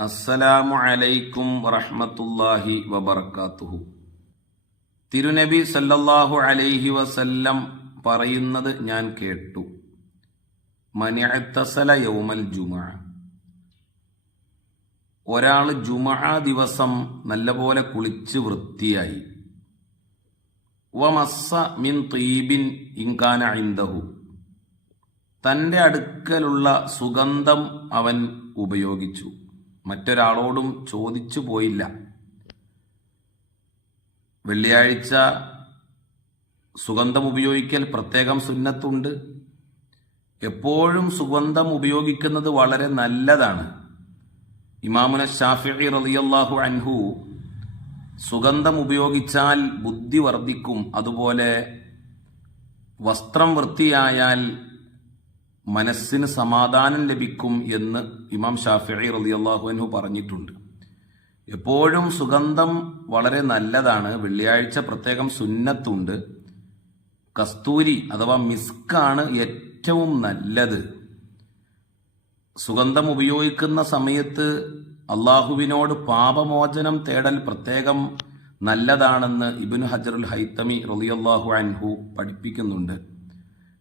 അസ്സലാമു അലൈക്കും വറഹ്മത്തുള്ളാഹി വബർക്കാത്തുഹു തിരുനബി സല്ലല്ലാഹു അലൈഹി വസല്ലം പറയുന്നത് ഞാൻ കേട്ടു. മനിഅത്തസല യൗമൽ ജുമ. ഒരാൾ ജുമ ദിവസം നല്ലപോലെ കുളിച്ച് വൃത്തിയായി. വമസ്സ മിൻ തീബിൻ ഇൻകാന ഇൻദഹു. തന്റെ അടുക്കലുള്ള സുഗന്ധം അവൻ ഉപയോഗിച്ചു. മറ്റൊരാളോടും ചോദിച്ചു പോയില്ല. വെള്ളിയാഴ്ച സുഗന്ധം ഉപയോഗിക്കൽ പ്രത്യേകം സുന്നത്തുണ്ട്. എപ്പോഴും സുഗന്ധം ഉപയോഗിക്കുന്നത് വളരെ നല്ലതാണ്. ഇമാമുന ഷാഫി റളിയല്ലാഹു അൻഹു സുഗന്ധം ഉപയോഗിച്ചാൽ ബുദ്ധി വർദ്ധിക്കും. അതുപോലെ വസ്ത്രം വൃത്തിയായാൽ മനസ്സിന് സമാധാനം ലഭിക്കും എന്ന് ഇമാം ഷാഫി റളിയല്ലാഹു അൻഹു പറഞ്ഞിട്ടുണ്ട്. എപ്പോഴും സുഗന്ധം വളരെ നല്ലതാണ്. വെള്ളിയാഴ്ച പ്രത്യേകം സുന്നത്തുണ്ട്. കസ്തൂരി അഥവാ മിസ്കാണ് ഏറ്റവും നല്ലത്. സുഗന്ധം ഉപയോഗിക്കുന്ന സമയത്ത് അള്ളാഹുവിനോട് പാപമോചനം തേടൽ പ്രത്യേകം നല്ലതാണെന്ന് ഇബിന് ഹജറുൽ ഹൈത്തമി റളിയല്ലാഹു അൻഹു പഠിപ്പിക്കുന്നുണ്ട്.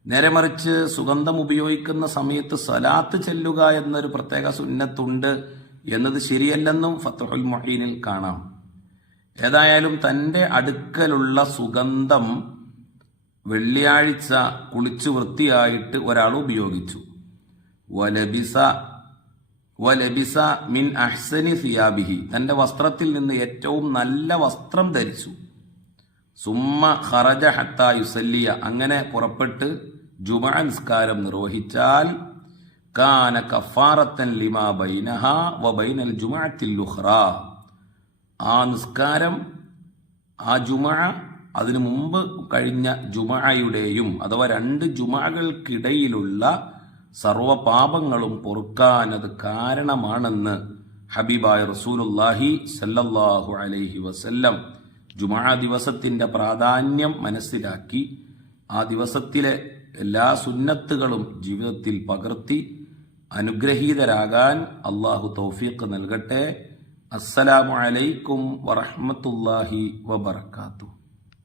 നേരെ മറിച്ച് സുഗന്ധം ഉപയോഗിക്കുന്ന സമയത്ത് സലാത്ത് ചെല്ലുക എന്നൊരു പ്രത്യേക സുന്നത്തുണ്ട് എന്നത് ശരിയല്ലെന്നും ഫത്തുൽ മൊഹീനിൽ കാണാം. ഏതായാലും തന്റെ അടുക്കലുള്ള സുഗന്ധം വെള്ളിയാഴ്ച കുളിച്ചു വൃത്തിയായിട്ട് ഒരാൾ ഉപയോഗിച്ചു. വലബിസ വലബിസ മിൻ അഹ്സനി സിയാബിഹി. തന്റെ വസ്ത്രത്തിൽ നിന്ന് ഏറ്റവും നല്ല വസ്ത്രം ധരിച്ചു. സുമ്മ ഹറജ ഹത്ത യുസല്ലിയ. അങ്ങനെ പുറപ്പെട്ട് ജുമഅ നിസ്കാരം നിർവഹിച്ചാൽ കാന കഫാറത്തൻ ലിമാ ബൈനഹ വ ബൈനൽ ജുമഅത്തിൽ ഉഖ്റ ആ നിസ്കാരം ആ ജുമാ അതിനു മുമ്പ് കഴിഞ്ഞ ജുമായുടെയും അഥവാ രണ്ട് ജുമാകൾക്കിടയിലുള്ള സർവപാപങ്ങളും പൊറുക്കാൻ അത് കാരണമാണെന്ന് ഹബീബായ റസൂലുല്ലാഹി സല്ലല്ലാഹു അലൈഹി വസല്ലം ജുമാ ദിവസത്തിന്റെ പ്രാധാന്യം മനസ്സിലാക്കി ആ ദിവസത്തിലെ എല്ലാ സുന്നത്തുകളും ജീവിതത്തിൽ പകർത്തി അനുഗ്രഹീതരാകാൻ അള്ളാഹു തൗഫീഖ് നൽകട്ടെ. അസ്സലാമു അലൈക്കും വറഹ്മത്തുള്ളാഹി വബർക്കാത്തു